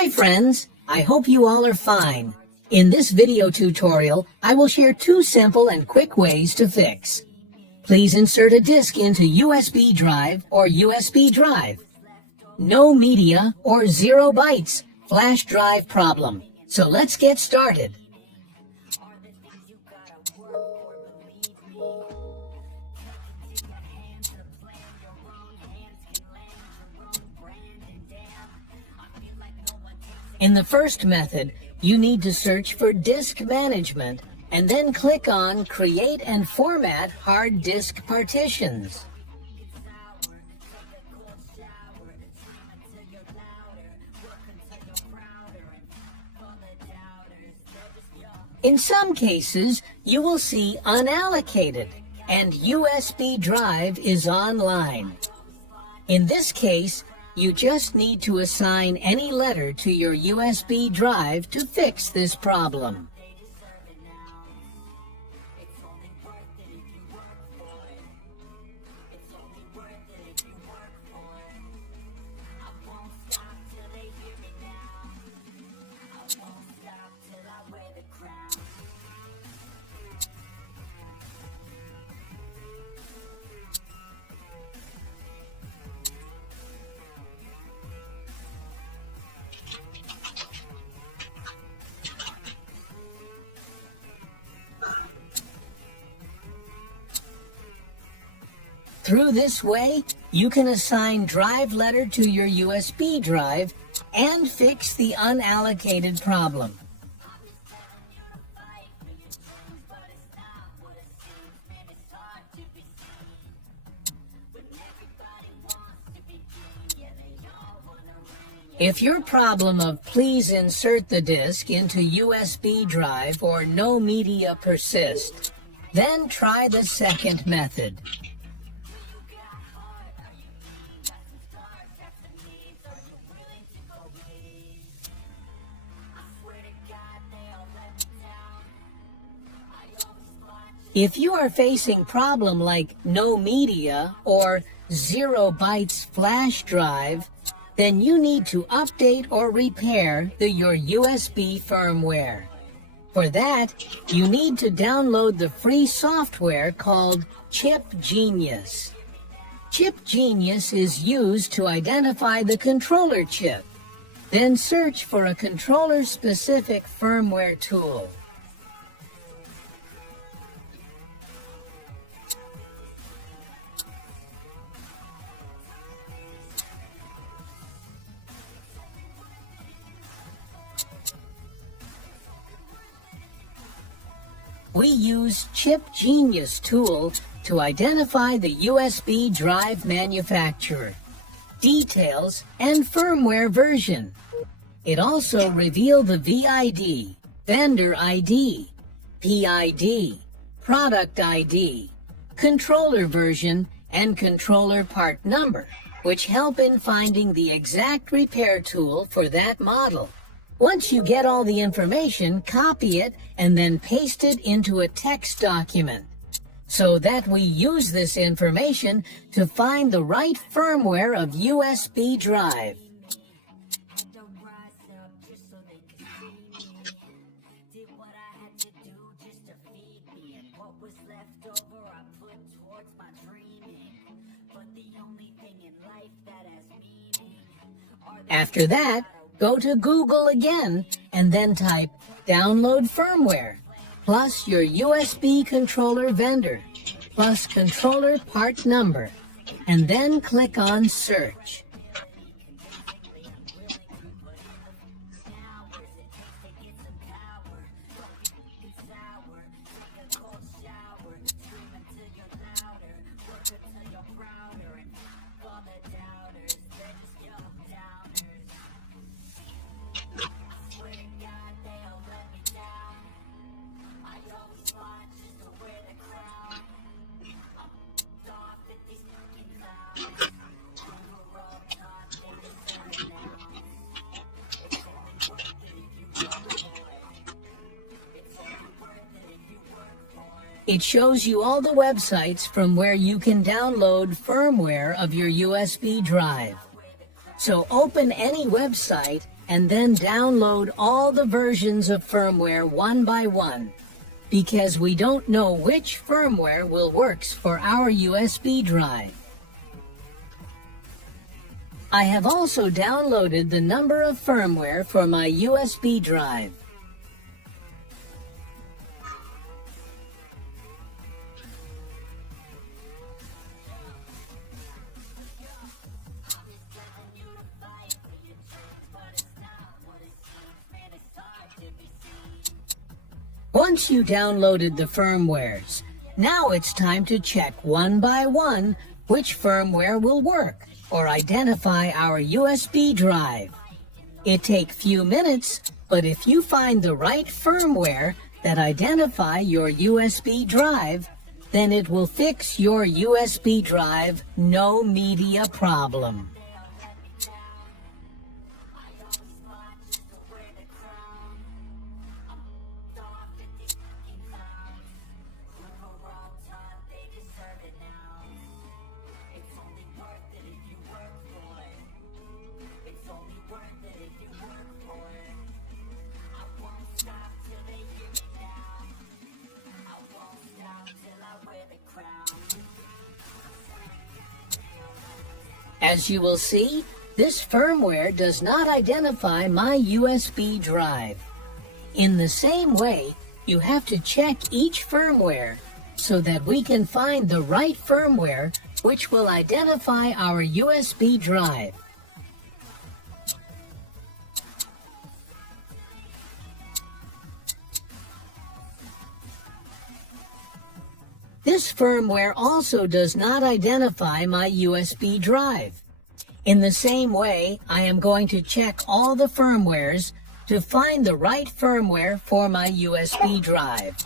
Hi friends, I hope you all are fine. In this video tutorial, I will share two simple and quick ways to fix. Please insert a disk into USB drive or USB drive. No media or 0 bytes flash drive problem. So let's get started. In the first method, you need to search for disk management and then click on Create and Format Hard Disk Partitions. In some cases, you will see Unallocated and USB drive is online. In this case, you just need to assign any letter to your USB drive to fix this problem. Through this way, you can assign drive letter to your USB drive and fix the unallocated problem. If your problem of please insert the disk into USB drive or no media persists, then try the second method. If you are facing problem like no media or 0 bytes flash drive, then you need to update or repair your USB firmware. For that, you need to download the free software called Chip Genius. Chip Genius is used to identify the controller chip. Then search for a controller-specific firmware tool. We use Chip Genius tool to identify the USB drive manufacturer, details, and firmware version. It also reveals the VID, vendor ID, PID, product ID, controller version, and controller part number, which help in finding the exact repair tool for that model. Once you get all the information, copy it and then paste it into a text document so that we use this information to find the right firmware of USB drive. After that, go to Google again and then type download firmware plus your USB controller vendor plus controller part number and then click on search. It shows you all the websites from where you can download firmware of your USB drive. So open any website and then download all the versions of firmware one by one, because we don't know which firmware will work for our USB drive. I have also downloaded the number of firmware for my USB drive. Once you downloaded the firmwares, now it's time to check one by one which firmware will work or identify our USB drive. It takes few minutes, but if you find the right firmware that identify your USB drive, then it will fix your USB drive no media problem. As you will see, this firmware does not identify my USB drive. In the same way, you have to check each firmware so that we can find the right firmware which will identify our USB drive. This firmware also does not identify my USB drive. In the same way, I am going to check all the firmwares to find the right firmware for my USB drive.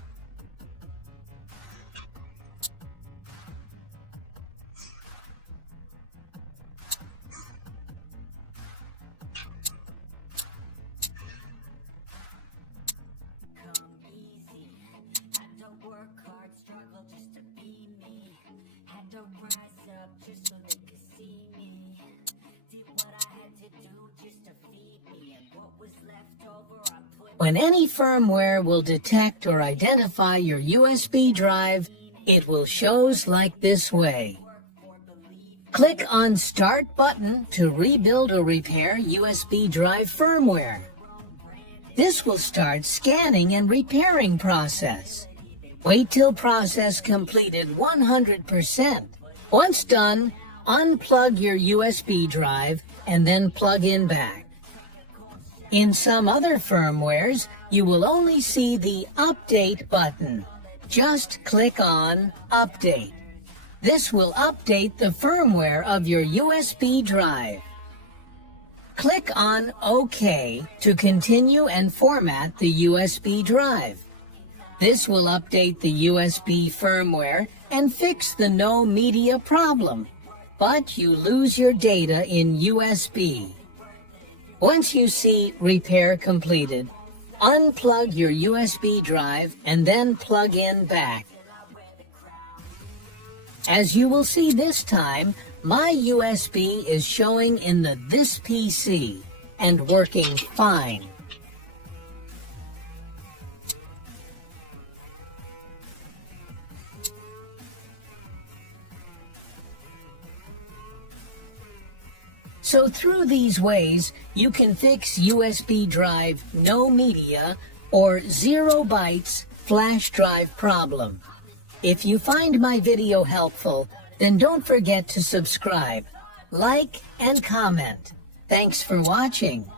When any firmware will detect or identify your USB drive, it will shows like this way. Click on Start button to rebuild or repair USB drive firmware. This will start scanning and repairing process. Wait till process completed 100%. Once done, unplug your USB drive and then plug in back. In some other firmwares, you will only see the Update button. Just click on Update. This will update the firmware of your USB drive. Click on OK to continue and format the USB drive. This will update the USB firmware and fix the no media problem, but you lose your data in USB. Once you see Repair Completed, unplug your USB drive and then plug in back. As you will see this time, my USB is showing in the This PC and working fine. So through these ways, you can fix USB drive no media or 0 bytes flash drive problem. If you find my video helpful, then don't forget to subscribe, like, and comment. Thanks for watching.